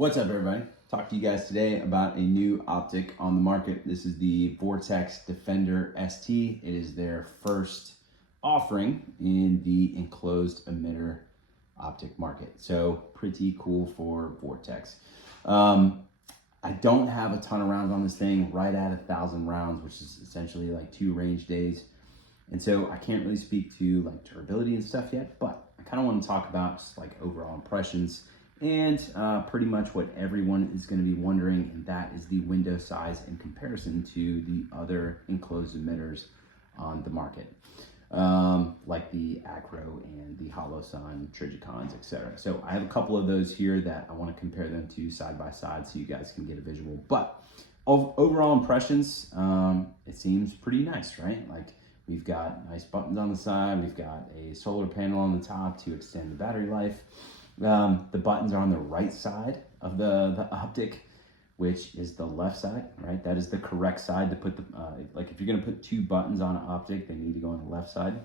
What's up, everybody? Talk to you guys today about a new optic on the market. This is the Vortex Defender ST. It is their first offering in the enclosed emitter optic market. So pretty cool for Vortex. I don't have a ton of rounds on this thing, right at 1,000 rounds, which is essentially like 2 range days. And so I can't really speak to like durability and stuff yet, but I kind of want to talk about just like overall impressions and pretty much what everyone is going to be wondering, and that is the window size in comparison to the other enclosed emitters on the market, like the Acro and the HoloSun, Trigicons, etc. So I have a couple of those here that I want to compare them to side by side so you guys can get a visual. But overall impressions, it seems pretty nice, right? Like, we've got nice buttons on the side, we've got a solar panel on the top to extend the battery life. The buttons are on the right side of the optic, which is the left side, right? That is the correct side to put the, like if you're gonna put 2 buttons on an optic, they need to go on the left side.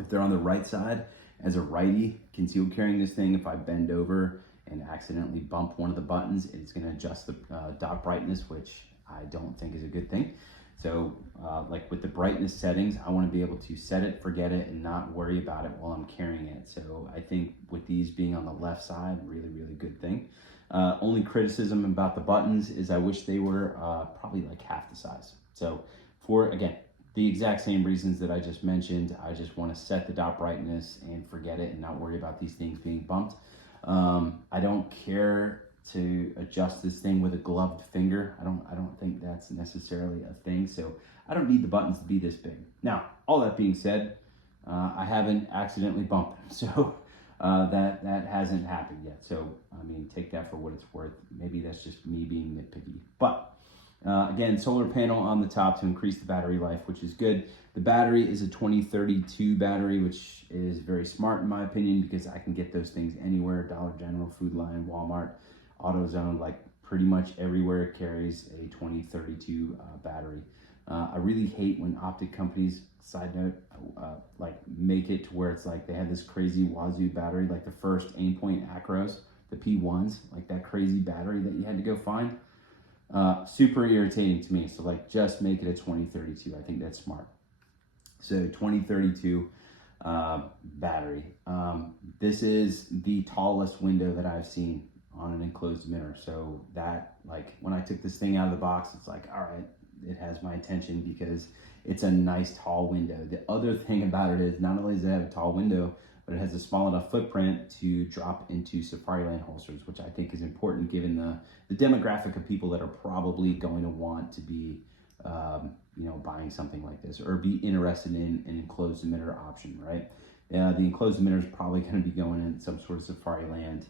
If they're on the right side, as a righty concealed carrying this thing, if I bend over and accidentally bump one of the buttons, it's gonna adjust the dot brightness, which I don't think is a good thing. So like with the brightness settings, I want to be able to set it, forget it, and not worry about it while I'm carrying it. So I think with these being on the left side, really, really good thing. Only criticism about the buttons is I wish they were probably like half the size. So for, again, the exact same reasons that I just mentioned, I just want to set the dot brightness and forget it and not worry about these things being bumped. I don't care to adjust this thing with a gloved finger. I don't think that's necessarily a thing. So I don't need the buttons to be this big. Now, all that being said, I haven't accidentally bumped them. So that hasn't happened yet. So, I mean, take that for what it's worth. Maybe that's just me being nitpicky. But again, solar panel on the top to increase the battery life, which is good. The battery is a 2032 battery, which is very smart in my opinion, because I can get those things anywhere. Dollar General, Food Lion, Walmart, AutoZone, like pretty much everywhere carries a 2032 battery. I really hate when optic companies, side note, like make it to where it's like they have this crazy wazoo battery, like the first Aimpoint Acros, the P1s, like that crazy battery that you had to go find. Super irritating to me. So like, just make it a 2032. I think that's smart. So 2032 battery. This is the tallest window that I've seen on an enclosed emitter. So that, like, when I took this thing out of the box, it's like, all right, it has my attention because it's a nice tall window. The other thing about it is not only does it have a tall window, but it has a small enough footprint to drop into Safariland holsters, which I think is important given the demographic of people that are probably going to want to be, you know, buying something like this or be interested in an enclosed emitter option, right? The enclosed emitter is probably going to be going in some sort of Safariland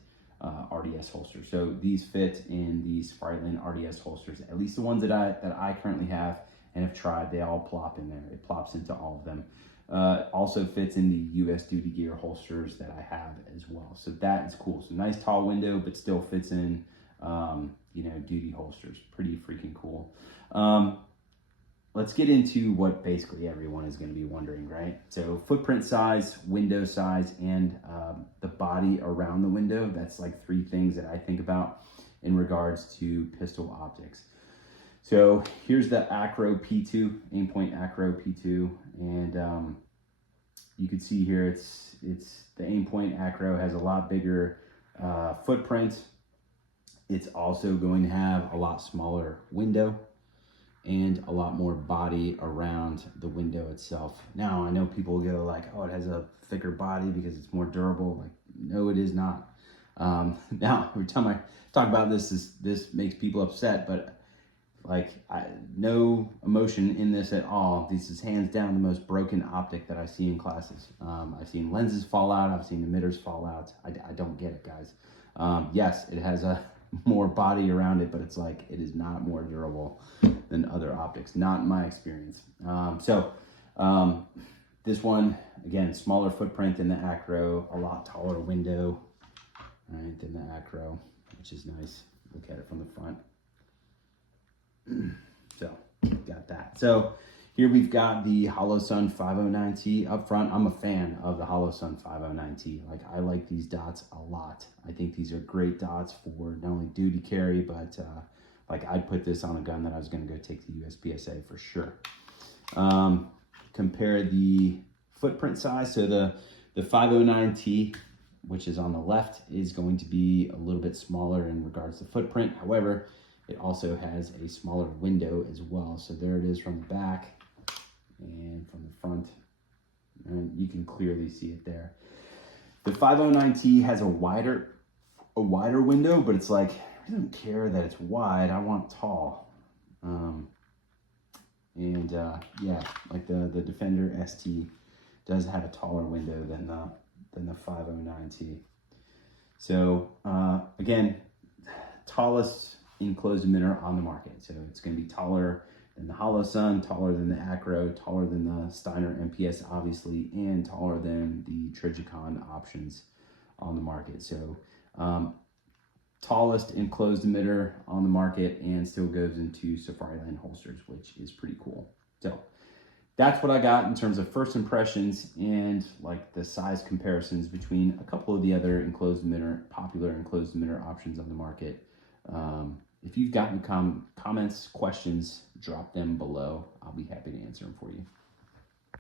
RDS holster. So these fit in these Safariland RDS holsters, at least the ones that I currently have and have tried. They all plop in there. It plops into all of them. Also fits in the US duty gear holsters that I have as well. So that is cool. So nice tall window, but still fits in, you know, duty holsters. Pretty freaking cool. Let's get into what basically everyone is going to be wondering, right? So footprint size, window size, and the body around the window. That's like 3 things that I think about in regards to pistol optics. So here's the Acro P2, Aimpoint Acro P2, and you can see here it's the Aimpoint Acro has a lot bigger footprint. It's also going to have a lot smaller window and a lot more body around the window itself. Now, I know people go like, oh, it has a thicker body because it's more durable. Like, no, it is not. Now, every time I talk about this makes people upset, but like, no emotion in this at all. This is hands down the most broken optic that I see in classes. I've seen lenses fall out. I've seen emitters fall out. I don't get it, guys. Yes, it has a more body around it, but it's like, it is not more durable than other optics, not in my experience. This one, again, smaller footprint than the Acro, a lot taller window, right, than the Acro, which is nice. Look at it from the front. So got that. So Here we've got the Holosun 509T up front. I'm a fan of the Holosun 509T. Like, I like these dots a lot. I think these are great dots for not only duty carry, but like, I'd put this on a gun that I was gonna go take to USPSA for sure. Compare the footprint size. So the 509T, which is on the left, is going to be a little bit smaller in regards to footprint. However, it also has a smaller window as well. So there it is from the back and from the front, and you can clearly see it there. The 509T has a wider window, but it's like, I don't care that it's wide, I want tall. Yeah, like the Defender ST does have a taller window than the 509T. So again, tallest enclosed emitter on the market. So it's going to be taller than the Holosun, taller than the Acro, taller than the Steiner MPS, obviously, and taller than the Trijicon options on the market. So tallest enclosed emitter on the market, and still goes into Safariland holsters, which is pretty cool. So that's what I got in terms of first impressions and like the size comparisons between a couple of the other popular enclosed emitter options on the market. If you've got any comments, questions, drop them below. I'll be happy to answer them for you.